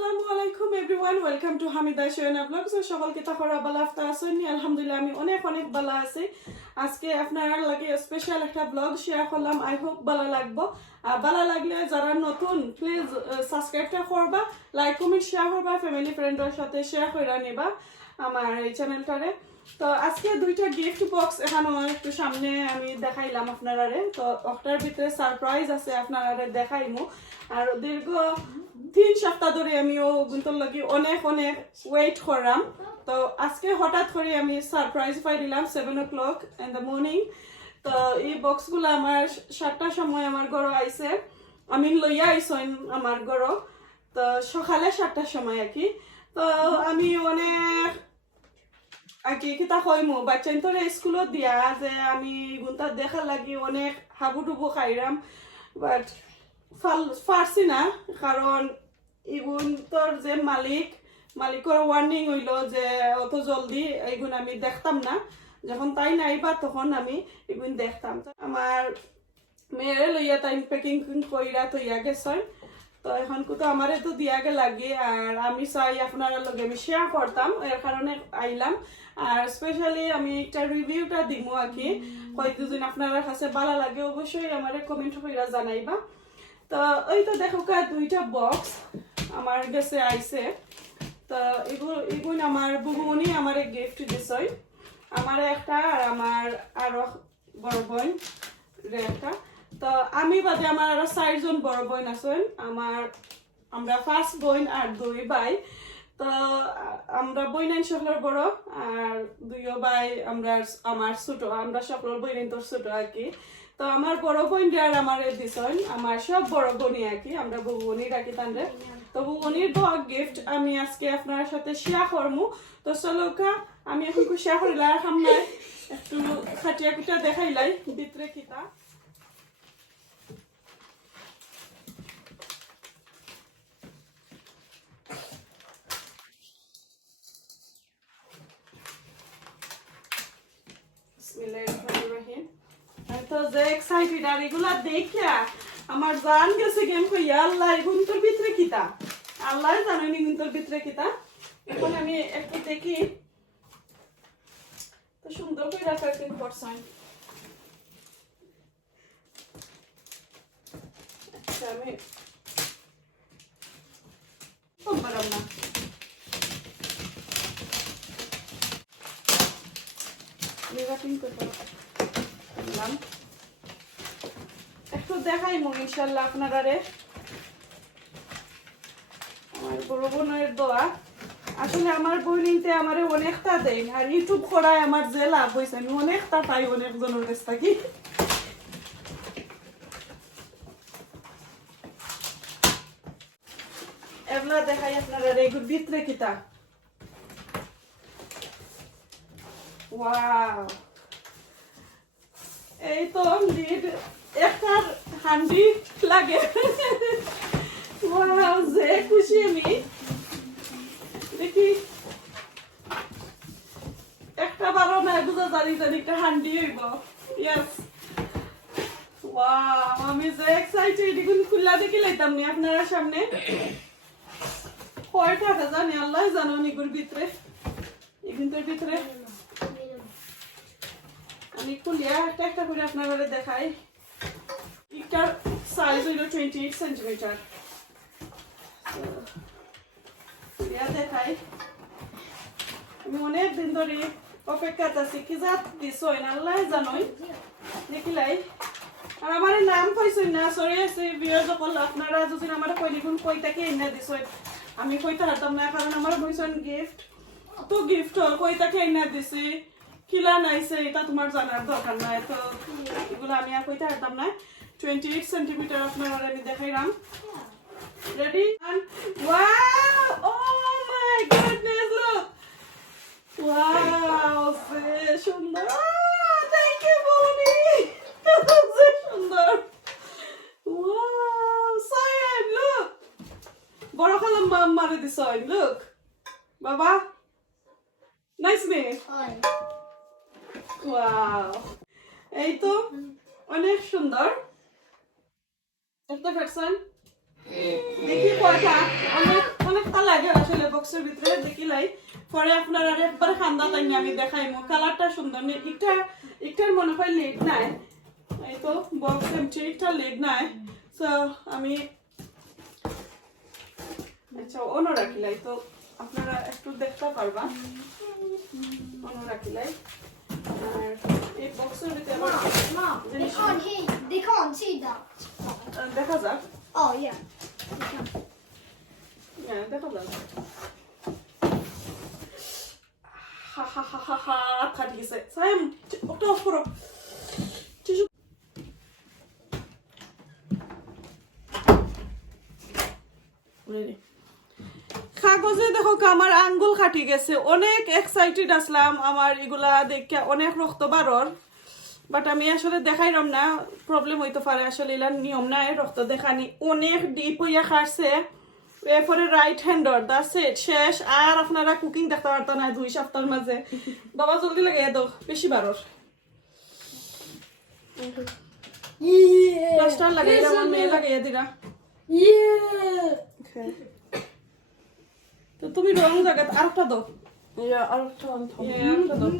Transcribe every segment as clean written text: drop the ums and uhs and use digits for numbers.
আসসালামু আলাইকুম everyone, welcome to Hamida Shoena blogs. সকলকে তাকরা বালা আফতা আসেনি, আলহামদুলিল্লাহ আমি অনেক অনেক বালা আছি। আজকে আপনারা লাগে স্পেশাল একটা ব্লগ শেয়ার করলাম। আই হোপ বালা লাগবো। আর বালা লাগলে যারা নতুন প্লিজ সাবস্ক্রাইবটা করবা, লাইক কমেন্ট শেয়ার করবা, ফ্যামিলি ফ্রেন্ডের সাথে শেয়ার করে নেবা আমার এই চ্যানেলটারে। তো আজকে দুইটা গিফট বক্স এখানে একটু সামনে আমি দেখাইলাম আপনারারে। তো ওটার ভিতরে সারপ্রাইজ আছে, আপনারারে দেখাইমু। আর দীর্ঘ 3 সপ্তাহ ধরে আমিও গুন্তর লাগি অনেক অনেক ওয়েট করলাম। তো আজকে হঠাৎ করে আমি সারপ্রাইজ পাই দিলাম 7 o'clock in the morning। তো এই বক্সগুলো আমার 7টার সময় আমার ঘরে আইছে, আমি লইয়া আইসন আমার ঘরে। তো সকালে 7টার সময় আর কি। তো আমি অনেক আর কি কিতা কইমু বাচ্চা তোরে স্কুলত দিয়া যে আমি গুনতা দেখা লাগি অনেক হাবুডুবু খাইরাম, বাট পারছি না। কারণ ইগুন তোর যে মালিকর ওয়ার্নিং হইল যে অত জলদি এগুন আমি দেখতাম না, যখন তাই নাইবা তখন আমি এগুন দেখতাম। আমার মেয়েরে লইয়া তাই প্যাকিং কইরা তৈয়া গেছে। তো এখন তো আমারে তো দিয়াগে লাগে, আর আমি চাই আপনারা লগে আমি শেয়ার করতাম, এর কারণে আইলাম। আর স্পেশালি আমি একটা রিভিউটা দিমু আর কি, হয়তোদিন আপনারা কাছে ভালো লাগে অবশ্যই আমারে কমেন্ট কইরা জানাইবা। তো ওই তো দেখো দুইটা বক্স আমার কাছে আইছে। তো এগুন আমার বুবুনি আমারে গিফট দিছই, আমার একটা আর আমার আরো বড় বোন একটা। তো আমি বাদে আমার আরো 4 জন বড় বোন আছেন। আমরা 5 বোন আর 2 ভাই। তো আমরা বইনাইন সকলের বড়, আর 2 ভাই আমার ছোট। আমরা সকলের বইনাইন তোর ছোট আর কি। তো আমার বড় বোন আর আমার দিছন আমার সব বড় বোনই আর কি, আমরা বুবুনি রাখি তানরে। তো বুবুনির গিফট আমি আজকে আপনার সাথে শেয়ার করমু। তো চলো আমি এখন শেয়ার করিলা সামনে একটু খাটিয়া কুটা দেখাইলাই ভিতরে কিতা। তো যে এক্সাইটেড আর এগুলা দেখিয়া আমার জান গেছে গেম কইয়া আল্লাহ এগুন তোর ভিতরে কিতা, আল্লাহ জানেনি এগুন তোর ভিতরে কিতা। এখন আমি একটু দেখি। তো সুন্দর করে প্যাকিং করছেন। আচ্ছা আমি পারলাম না। একটু দেখাই মো ইনশাল্লাহ আপনারা রে। আমার বড় বোনের দোয়া, আসলে আমার বোনিতে আমারে অনেকটা দেয়, আর ইউটিউব করায় আমার যে লাভ হয়েছে আমি অনেকটা পাই অনেকজনের কাছ থেকে। এগুলা দেখাই আপনারা রে, এগুলো ভিতরে কিতা। ওয়াও, এই তো লিড একটা হান্ডি লাগে। ওয়াও, যে খুশি আমি। দেখি একটা বারো না বুঝা জানি একটা হান্ডি হইব। ইয়েস, ওয়াও, আমি যে এক্সাইটেড এগুন খুললা দেখি লাইতাম নি আপনারা সামনে। কয় টাকা জানি আল্লাহ জানো এগুর ভিতরে, এগুলোর ভিতরে আমি খুলিয়া একটা একটা করে আপনারা দেখাই। এটার সাইজ হইল 28 সেন্টিমিটার। খুলিয়া দেখাই। আমি অনেক দিন ধরে অপেক্ষাতে আছি, কি জাত দিছ আল্লাহ জানোই দেখিলাই। আর আমার নাম কইছই না, সরি আছে বিয়ার যখন আপনারা যদি আমার কই লিখুন কইতাকে এনে দিছ, আমি কইতে হারতাম না, কারণ আমার বইছেন গিফট। তো গিফট কইতাকে এনে দিছি, কিলা নাইছে এটা তোমার জানার দরকার নাই। তো এগুলো আমি আর কইতে হারতাম না। 28 সেন্টিমিটার আপনারা আমি দেখাইলাম। Ready? Wow, oh my goodness, look. Wow, সে সুন্দর। থ্যাংক ইউ বনি, সে সুন্দর। ওয়াও, সাইম লুক, বড় খালাম মারে দিছ। লুক বাবা, নাইস নে। ওয়াও, এই তো অনেক সুন্দর একটা পারসন। দেখি কয়টা, অনেক অনেকটা লাগে আসলে বক্সের ভিতরে দেখিলাই পরে আপনার আর একবার খান্দা তাই আমি দেখাইমু কালারটা সুন্দর নেই একটার মনে হয় লিড নাই এই তো বক্স এমটি একটা লিড নাই সো আমি আচ্ছা অন্য রাখিলাই তো আপনারা একটু দেখতে পারবা অন্য রাখিলাই আর এই বক্সের ভিতরে আবার Mom, they can't see that. দেখা যাক Oh yeah. হ্যাঁ দেখা যাক হা হা হা হা হা খাটি গেছে সাইম ওটা অফ করো টিস্যু কাগজে দেখো আমার আঙ্গুল খাটি গেছে অনেক এক্সাইটেড আসলাম আমার এগুলা দেখে অনেক রক্ত বারর বাট আমি আসলে দেখাইলাম না প্রবলেম হইতে পারে আসলে এলার নিয়ম নাই রক্ত দেখানি অনেক ডিপ হইয়া খাটছে এরপরে রাইট হ্যান্ডর দ্যাটস ইট শেষ আর আপনারা কুকিং দেখতে পারতো না 2 সপ্তাহের মাঝে বাবা জলদি লাগাই দাও বেশি বারর প্লাস্টার লাগাই আমার মেয়ে লাগাইয়া দিরা Yeah. তো তুমি রং জায়গা আরেকটা দাও আরেকটা দাও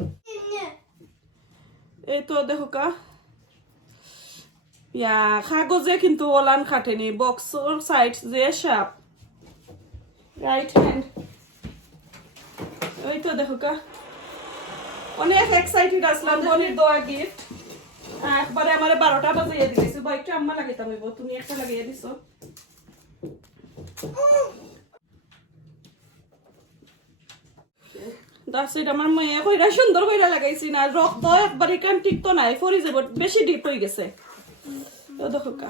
এই তো দেখো কা ইয়া কাগজে কিন্তু ওলান খাটেনি বক্সর সাইড যে শার্প রাইট হ্যান্ড ওই তো দেখো কা অনেক এক্সাইটেড আসলাম বলির দোয়া গিফট একবারে আমারে 12টা বাজিয়ে দিয়েছি বাইকটা আম্মা লাগাইতাম তুমি একটা লাগিয়ে দিছো দাসিট আমার মেয়ে কইরা সুন্দর কইরা লাগাইছি না রক্ত একবার এখান ঠিক তো নাই ফরি যাব বেশি ডিপ হয়ে গেছে তো দেখো কা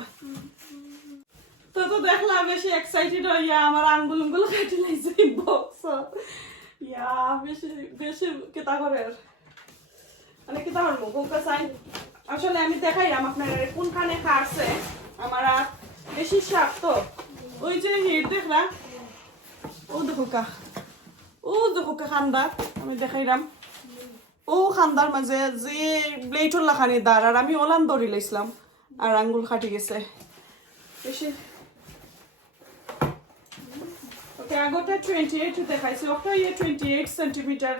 তো দেখলাম বেশি এক্সাইটেড হইয়া আমার আঙ্গুল কাটি লাইছে বক্স ইয়া বেশি বেশি কেতা করে মানে কেতা করবো কোকা সাইন আসলে আমি দেখাইলাম আপনারা কোনখানে খাচ্ছে আমার বেশি শাক তো ওই যে হিট দেখলা ও দেখো কা খান্দার আমি দেখাইলাম ও খান্দার মাঝে যে ব্লেডর লাখানি দাঁড় আর আমি ওলান দড়ি লাইছিলাম আর আঙ্গুল খাটি গেছে বেশি ওকে আগোটা 28 দেখাইছি ওটা 28 সেন্টিমিটার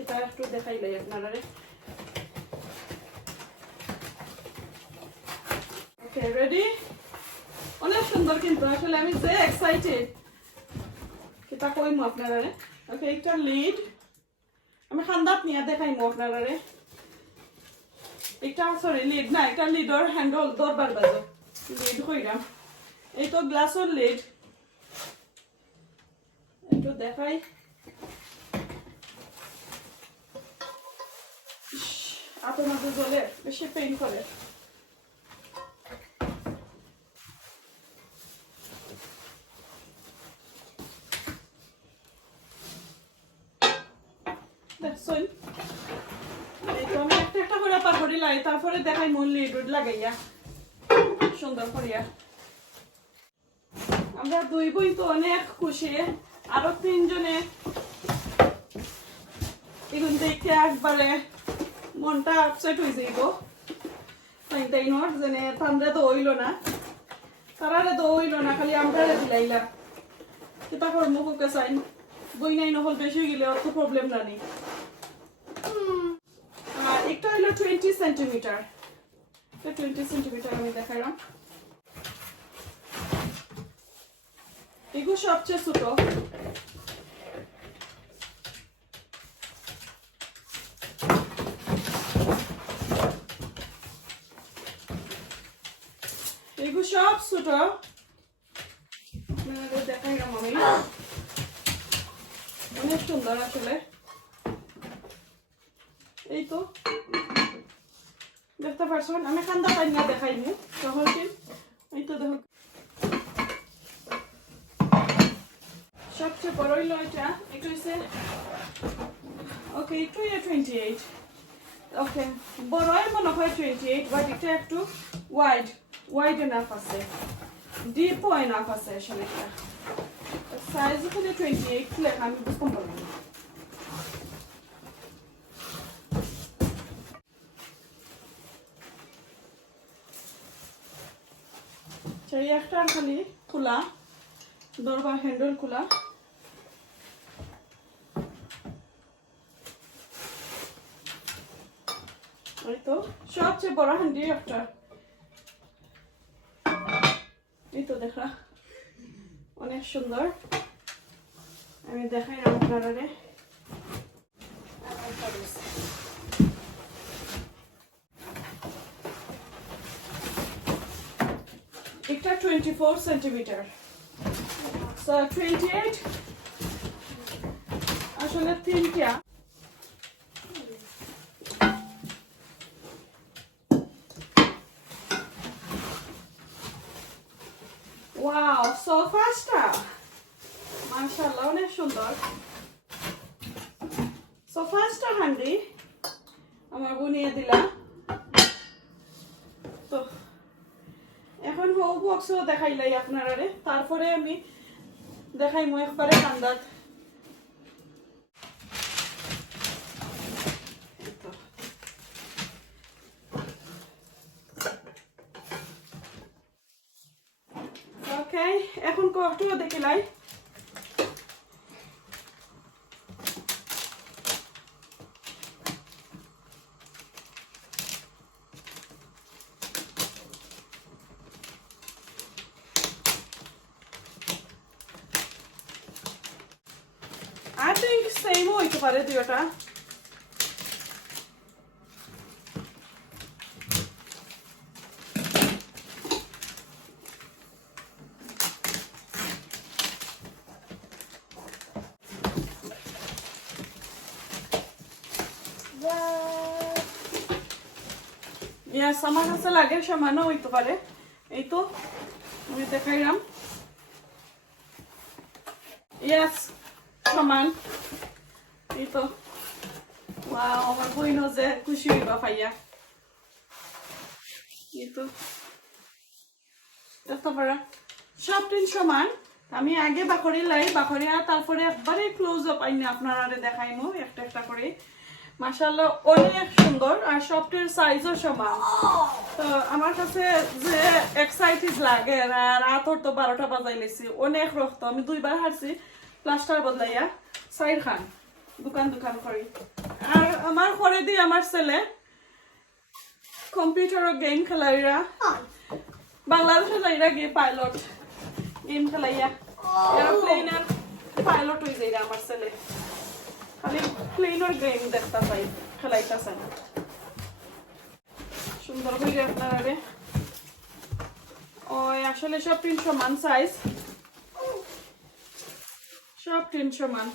এটা একটু দেখাইলাই আপনারা ওকে রেডি অনেক সুন্দর কিন্তু আসলে আমি যে এক্সাইটেড এটা কইমু আপনারা ওকে একটা লিড আমি খান্দাত নিয়ে দেখাইমু আপনারা একটা সরি লিড না একটা লিডর হ্যান্ডল দরবার বাজে লিড কইরাম এই তো গ্লাসের লিড একটু দেখাই আপনাদের জলে বেশি পেইন করে দেখছই এই তো আমি একটা করে পাথরি লাই তারপরে দেখাই মূল লিড লাগাইয়া সুন্দর করিয়া আমরা 2 বোন তো অনেক খুশি আরো 3 জনে এগুন দেখে একবারে মনটা আপসেট হয়ে যাইব তাই নট জেনে তান্দ্রে তো হইল না তারারে তো হইল না খালি আমরা দিলাইলা কিতা কর মুখকে চাই বই নাই নহল বেশি গেলে অত প্রবলেম না নেই আর একটা হইলো 20 সেন্টিমিটার 20 সেন্টিমিটার আমি দেখাইলাম এগুলো সবচেয়ে ছোট এগুলো সব ছোট আপনাদের দেখাইলাম আমি অনেক সুন্দর আসলে এই তো দেখতে পারছেন আমি খান্দা পাই না দেখাইনি তখন এই তো দেখো সবচেয়ে বড় হইলো এটা একটু হচ্ছে ওকে একটু 28 ওকে বড় মনে হয় 28 বাট এটা একটু ওয়াইড এনাফ আছে ডিপ এনাফ আছে আসলে এটা সাইজ হচ্ছে 28 লেখা আমি বুঝতে পারবো না সেই একটার খালি খোলা দরবার হ্যান্ডেল খোলা এই তো সবচেয়ে বড় হান্ডি একটা এই তো দেখা অনেক সুন্দর আমি দেখাই আপনারা একটা 24 সেন্টিমিটার সো 28 আসলে তিনটা ওয়াও সোফাটা মাশাআল্লাহ অনেক সুন্দর সোফাটা হান্ডি আমার বুনিয়ে দিলা তো এখন হো বক্সও দেখাইলাই আপনারা তারপরে আমি দেখাইমু একবারে কান্দাত ওকে এখন কষ্ট দেখিলাই I think same হইতে পারে দুইটা Yes, আমার কাছে লাগে সমানও হইতে পারে এই তো আমি দেখাইলাম Yes, সমান এই তো ওয়াও আমার বইনো যে খুশি হইবা পাইয়া এই তো দেখতে পারা সব তিন সমান আমি আগে বাকরি লাই বাকরি আর তারপরে একবারে ক্লোজ আপ আইনা আপনারা দেখাইমু একটা একটা করে মাশাআল্লাহ অনেক সুন্দর আর সবটির সাইজও সমান তো আমার কাছে যে এক্সাইটেড লাগে আর আতর তো 12টা বাজাই লেছি অনেক রক্ত আমি দুইবার হারছি প্লাস্টার বদলাইয়া সাইড খান দোকান করি আর আমার ঘরে দিয়ে আমার ছেলে কম্পিউটার গেম খেলাইরা বাংলাদেশে যাইরা গিয়ে পাইলট গেম খেলাইয়া এরোপ্লেনের পাইলট হয়ে যাইরা আমার ছেলে খালি প্লেনের গেম দেখতে পাই খেলাইতেছে সুন্দর হয়ে আপনারা ওই আসলে সব তিন সমান সাইজ সব তিন সমান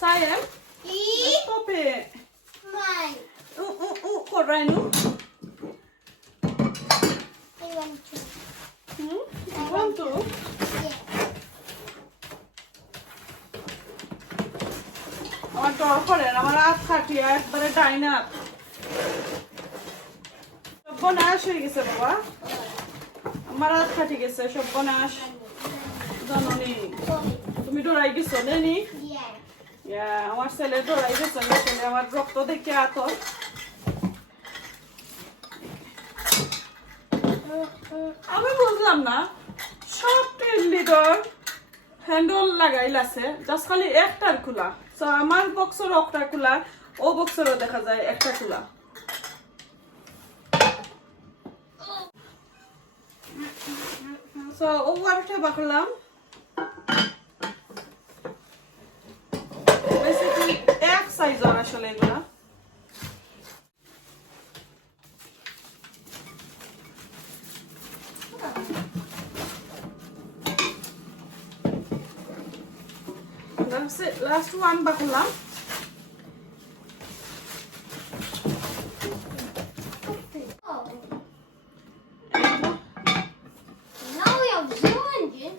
Sayang, stop it. Mine. Correnu. I want to. You want to? Yeah. আমার ডর করে আমার হাত খাটিয়া একবারে ডাইনা সর্বনাশ হয়ে গেছে বাবা আমার হাত খাটি গেছে সর্বনাশ জাননি তুমি ডরাই গেছো নেনি Yeah. আমার ছেলে ডরাই গেছে ছেলে আমার রক্ত দেখে আতর আমি বুঝলাম না সব লিডার হ্যান্ডেল লাগাইলাছে জাস্ট খালি একটার খোলা সো আমার বক্সের একটা খোলা ও বক্সেরও দেখা যায় একটা খোলা সো ও আরেকটা বাকলাম বেসিক্যালি এক সাইজের আসলে এগুলা That's it. Last one bakulam. Oh. Now we have zero engine.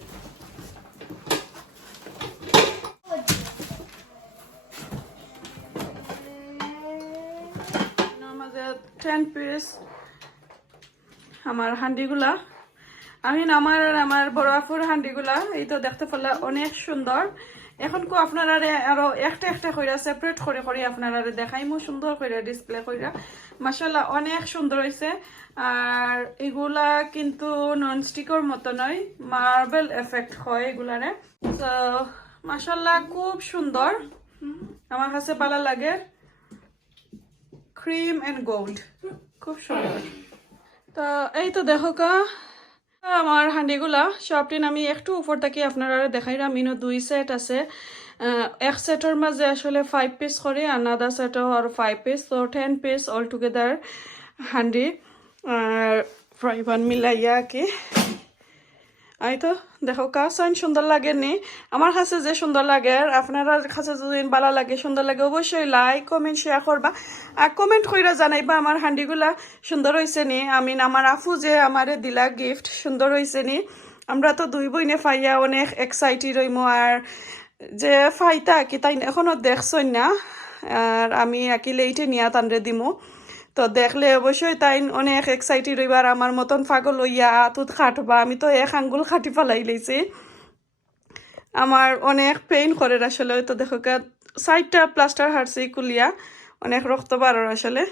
আমাদের 10 পিস আমার হান্ডিগুলা আমি আমার বড় আপুর হান্ডিগুলা এই তো দেখতে পেলা অনেক সুন্দর এখন কো আপনারা আরো একটা একটা কইরা সেপারেট করে করে আপনারা দেখাইমু সুন্দর করে ডিসপ্লে কইরা মাশাআল্লাহ অনেক সুন্দর হইছে আর এগুলা কিন্তু ননস্টিকের মতো নয় মার্বেল এফেক্ট হয় এগুলারে তো মাশাআল্লাহ খুব সুন্দর আমার কাছে ভালো লাগে ক্রিম এন্ড গোল্ড খুব সুন্দর তো এই তো দেখো কা আমার হান্ডিগুলা সবটিন আমি একটু উপর থেকে আপনারা দেখাইলাম ইনো 2 সেট আছে এক সেটের মাঝে আসলে 5 পিস করে আনাদা সেটও আর 5 পিস তো 10 পিস অল টুগেদার হান্ডি আর ফ্রাই প্যান মিলাইয়া কি এই তো দেখো কাসান সুন্দর লাগে নি আমার কাছে যে সুন্দর লাগে আর আপনারা কাছে যদি ভালো লাগে সুন্দর লাগে অবশ্যই লাইক কমেন্ট শেয়ার করবা আর কমেন্ট কইরা জানাইবা আমার হান্ডিগুলা সুন্দর হইছে নি আমি আমার আফু যে আমারে দিলা গিফট সুন্দর হইছে নি আমরা তো দুই বইনে ফাইয়া অনেক এক্সাইটেড হইমু আর যে ফাইতা কি তাই এখনো দেখছই না আর আমি আকি লেইটে নিয়া তানরে দিমু তো দেখলে অবশ্যই তাই অনেক এক্সাইটেড হইবার আমার মতন পাগল হইয়া তুত খাটবা আমি তো এক আঙ্গুল খাটি ফেলাই লইছি আমার অনেক পেইন করে আসলে তো দেখো সাইডটা প্লাস্টার হারছি কুলিয়া অনেক রক্ত বাড়ার আসলে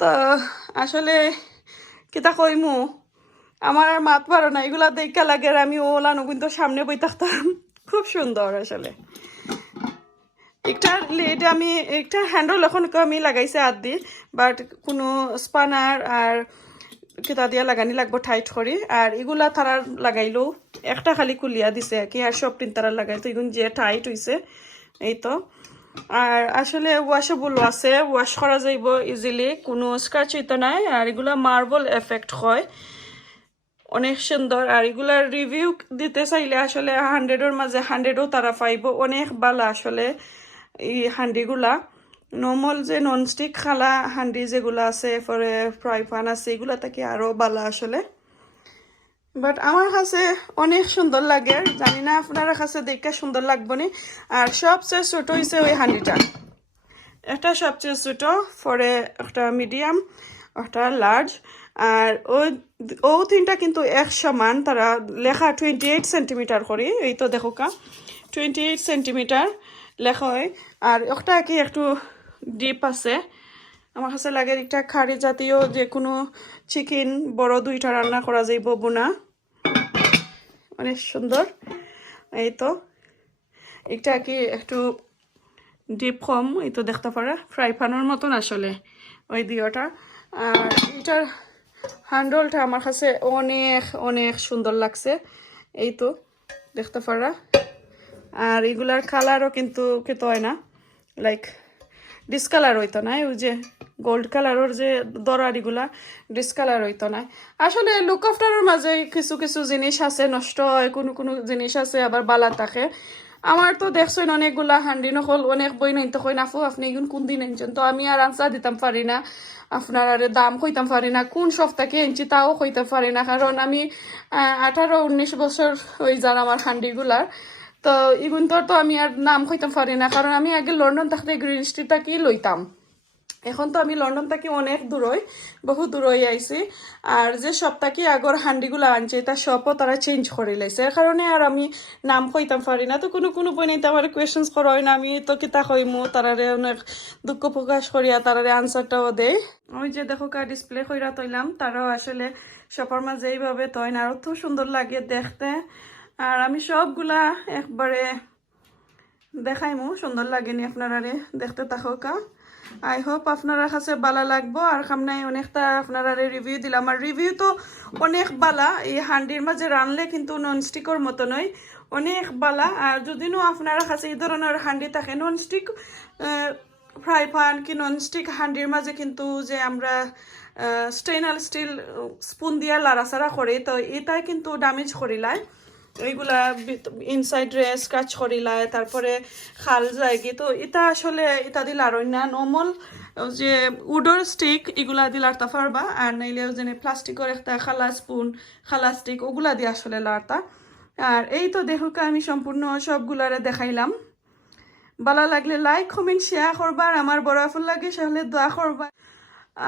তো আসলে কিতা কইমু আমার মাত পারো না এগুলা দেখা লাগে আর আমি ওলানো কিন্তু সামনে বই থাকতাম খুব সুন্দর আসলে একটা লেড আমি একটা হ্যান্ডেল এখন আমি লাগাইছে হাত দি বাট কোনো স্পানার আর কিতা দিয়া লাগানি লাগবো টাইট করি আর এগুলা তারা লাগাইলো একটা খালি কুলিয়া দিছে আর কি আর সব তিন তারা লাগাই তো এগুন যে টাইট হইছে এই তো আর আসলে ওয়াশেবল আছে ওয়াশ করা যাইব ইজিলি কোনো স্ক্র্যাচ হইতো নাই আর এগুলা মার্বেল এফেক্ট হয় অনেক সুন্দর আর এগুলার রিভিউ দিতে চাইলে আসলে 100-এর মাঝে 100ও তারা পাইব অনেক ভালো আসলে এই হান্ডিগুলা নর্মাল যে ননস্টিক খালা হান্ডি যেগুলো আছে পরে ফ্রাই প্যান আছে এগুলা থেকে আরও ভালো আসলে বাট আমার কাছে অনেক সুন্দর লাগে জানি না আপনার কাছে দেখে সুন্দর লাগবো নি আর সবচেয়ে ছোট হয়েছে ওই হান্ডিটা একটা সবচেয়ে ছোট পরে একটা মিডিয়াম একটা লার্জ আর ও তিনটা কিন্তু এক সমান তারা লেখা 28 সেন্টিমিটার করে এই তো দেখো কা 28 সেন্টিমিটার লেখা হয় আর একটা কি একটু ডিপ আছে আমার কাছে লাগে একটা খাড়ি জাতীয় যে কোনো চিকেন বড় দুইটা রান্না করা যাইব বোনা অনেক সুন্দর এই তো এটা কি একটু ডিপ কম এই তো দেখতে পারে ফ্রাই প্যানের মতন আসলে ওই দিওটা আর এটার হ্যান্ডেলটা আমার কাছে অনেক অনেক সুন্দর লাগছে এই তো দেখতে পারা আর এগুলার কালারও কিন্তু খেতে হয় না লাইক ডিসকালার হইতো না ওই যে গোল্ড কালারের যে দরারিগুলা ডিসকালার হইতো না আসলে লুক আফটারের মাঝে কিছু কিছু জিনিস আছে নষ্ট হয় কোনো কোনো জিনিস আছে আবার বালা থাকে আমার তো দেখছেন অনেকগুলা হান্ডি নকল অনেক বই নাইতে কই নাফু আপনি এগুন কোন দিন আনছেন তো আমি আর আনসার দিতাম পারি না আপনার আর দাম কইতাম পারি না কোন সপ্তাহে আনছি তাও কইতে পারি না কারণ আমি 18-19 বছর হয়ে যান আমার হান্ডিগুলার তো এগুন তো আমি আর নাম কইতাম পারি না কারণ আমি আগে লন্ডন থাকতে গ্রিন স্ট্রিট থাকি লইতাম এখন তো আমি লন্ডন থাকি অনেক দূরই বহু দূরই আইছি আর যে সপ্তাহে আগর হান্ডিগুলো আনছে এটা সবও তারা চেঞ্জ করে লাইছে এর কারণে আর আমি নাম কইতাম পারি না তো কোনো কোনো বই নাই আমার কোয়েশনস করা হয় না আমি তো কিতা কইমু তারারে অনেক দুঃখ প্রকাশ করিয়া তারারে আনসারটাও দেয় ওই যে দেখো কা ডিসপ্লে কইরা তৈলাম তারাও আসলে সবার মাঝে এইভাবে তৈন আরও তো সুন্দর লাগে দেখতে আর আমি সবগুলা একবারে দেখাইমু সুন্দর লাগেনি আপনারা দেখতে থাকো কা আই হোপ আপনারা কাছে ভালো লাগবো আর সামনে অনেকটা আপনারা রিভিউ দিলাম আর রিভিউ তো অনেক বালা এই হান্ডির মাঝে রানলে কিন্তু ননস্টিকের মতো নয় অনেক বালা আর যদিও আপনারা কাছে এই ধরনের হান্ডি থাকে ননস্টিক ফ্রাই প্যান কি ননস্টিক হান্ডির মাঝে কিন্তু যে আমরা স্টেইনলেস স্টিল স্পুন দিয়া লাড়াচাড়া করে তো এটাই কিন্তু ড্যামেজ করিলায় এইগুলা ইনসাইড রে স্ক্র্যাচ করিলায় তারপরে খাল যায়গি তো এটা আসলে এটা দিল আর না নর্মাল যে উডর স্টিক এগুলা দিয়ে লাড়তা পারবা আর নাইলেও যেন প্লাস্টিকের একটা খালা স্পুন খালা স্টিক ওগুলা দিয়ে আসলে লাড়তা আর এই তো দেখুকা আমি সম্পূর্ণ সবগুলারে দেখাইলাম ভালো লাগলে লাইক কমেন্ট শেয়ার করবা আর আমার বড় ফুল লাগে সেহলে দোয়া করবা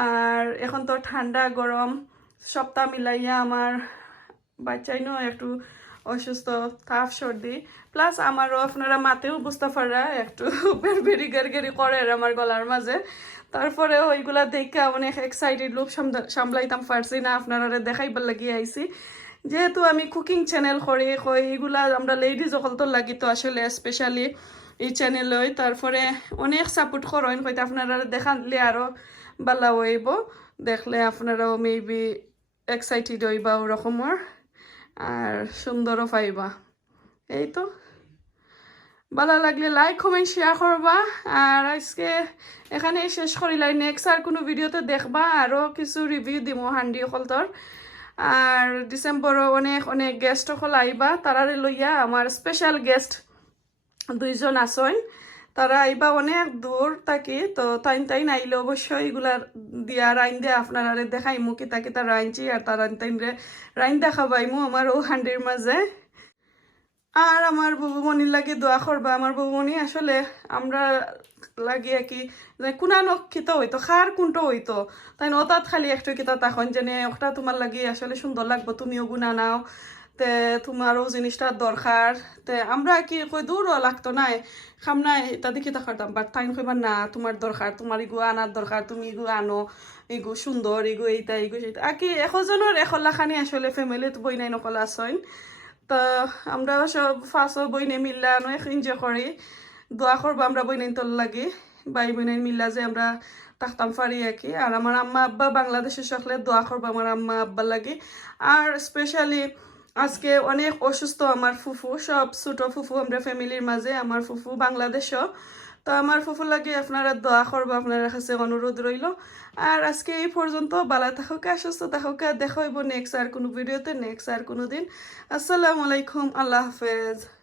আর এখন তো ঠান্ডা গরম সপ্তাহ মিলাইয়া আমার বাচ্চাইনও একটু অসুস্থ, তাপ সর্দি, প্লাস আমারও আপনারা মাতেও বুঝতে পারা একটু বেরি গারগারি করে আর আমার গলার মাঝে। তারপরে ওইগুলা দেখে অনেক এক্সাইটেড লোক সামলাইতাম পারছি না, আপনারা দেখাইবার লাগিয়ে আইছি। যেহেতু আমি কুকিং চ্যানেল করি, এইগুলা আমরা লেডিজ সকল তো লাগি তো আসলে স্পেশালি এই চ্যানেলই। তারপরে অনেক সাপোর্ট করেন, হয়তো আপনারা দেখালে আরও ভালো হইব, দেখলে আপনারাও মেবি এক্সাইটেড হইবা ওরকমের আর সুন্দরও পাইবা। এই তো, ভালো লাগলে লাইক কমেন্ট শেয়ার করবা। আর আজকে এখানে শেষ করিলাই, নেক্সট আর কোনো ভিডিওতে দেখবা আরও কিছু রিভিউ দিব হান্ডি অকলতর। আর ডিসেম্বরও অনেক অনেক গেস্ট সকল আইবা, তারারে লইয়া আমার স্পেশাল গেস্ট 2 জন আসেন, তারা আইবা অনেক দূর থাকি। তো তাইন আইলে অবশ্যই এগুলা দিয়া রাইন দিয়ে আপনারা দেখাইমু কিতা কিতা রাইনছি, আর তারা তাইনরে রাইন দেখাবাইমু আমার ও হান্ডির মাঝে। আর আমার বউমনির লাগে দোয়া করবা। আমার বউমনি আসলে আমরা লাগিয়ে কি কুনানো খিতা হইতো, খার কুনটো হইতো, তাই নতাত খালি একটু কিতা তখন যেনে একটা তোমার লাগে আসলে সুন্দর লাগবো, তুমিও গুনা নাও, তে তোমারও জিনিসটার দরকার। তে আমরা কি কই দূরও লাগতো নাই, খামনাই তাদের কিতা করতাম, বাট তাই কইবার না তোমার দরকার, তোমার ইগু আনার দরকার, তুমি ইগু আনো, ইগু সুন্দর, ইগু এইটা ইগু সেইটা। আর কি এশজনের এশলাখানি আসলে ফ্যামিলিত বই নাই নকল আসইন। তো আমরা সব ফাঁসও বইনে মিল্লা অনেক এনজয় করি, দোয়া করবো আমরা বইনাইন তোর লাগে, ভাই বইনাইন মিল্লা যে আমরা থাকতাম পারি আর কি। আর আমার আম্মা আব্বা বাংলাদেশের সকলে দোয়া করবো আমার আম্মা আব্বার লাগে। আর স্পেশালি আজকে অনেক অসুস্থ আমার ফুফু, সব ছোটো ফুফু আমরা ফ্যামিলির মাঝে, আমার ফুফু বাংলাদেশও। তো আমার ফুফু লাগে আপনারা দোয়া করবো, আপনার কাছে অনুরোধ রইল। আর আজকে এই পর্যন্ত, ভালো থাকুক, সুস্থ থাকুক, দেখা হইব নেক্সট আর কোনো ভিডিওতে, নেক্সট আর কোনো দিন। আসসালামু আলাইকুম, আল্লাহ হাফেজ।